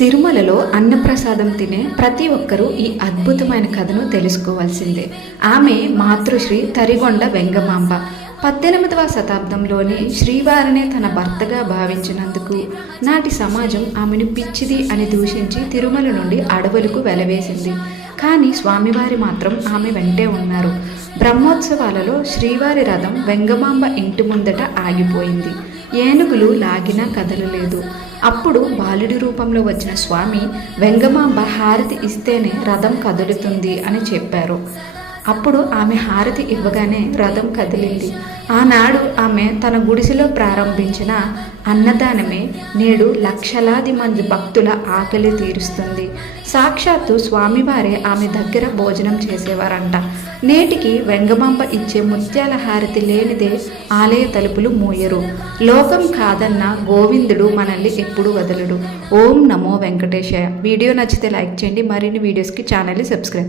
తిరుమలలో అన్నప్రసాదం తినే ప్రతి ఒక్కరూ ఈ అద్భుతమైన కథను తెలుసుకోవాల్సిందే. ఆమె మాతృశ్రీ తరిగొండ వెంగమాంబ. 18వ శతాబ్దంలోనే శ్రీవారినే తన భర్తగా భావించినందుకు నాటి సమాజం ఆమెను పిచ్చిది అని దూషించి తిరుమల నుండి అడవులకు వెలవేసింది. కానీ స్వామివారి మాత్రం ఆమె వెంటే ఉన్నారు. బ్రహ్మోత్సవాలలో శ్రీవారి రథం వెంగమాంబ ఇంటి ముందట ఆగిపోయింది. ఏనుగులు లాగినా కదలలేదు. అప్పుడు బాలుడి రూపంలో వచ్చిన స్వామి వెంగమాంబ హారతి ఇస్తేనే రథం కదులుతుంది అని చెప్పారు. అప్పుడు ఆమె హారతి ఇవ్వగానే రథం కదిలింది. ఆనాడు ఆమె తన గుడిసెలో ప్రారంభించిన అన్నదానమే నేడు లక్షలాది మంది భక్తుల ఆకలి తీరుస్తుంది. సాక్షాత్తు స్వామివారే ఆమె దగ్గర భోజనం చేసేవారంట. నేటికి వెంగమాంబ ఇచ్చే ముత్యాల హారతి లేనిదే ఆలయ తలుపులు మూయరు. లోకం కాదన్న గోవిందుడు మనల్ని ఎప్పుడు వదలడు. ఓం నమో వెంకటేశాయ. వీడియో నచ్చితే లైక్ చేయండి. మరిన్ని వీడియోస్కి ఛానల్ని సబ్స్క్రైబ్ చేయండి.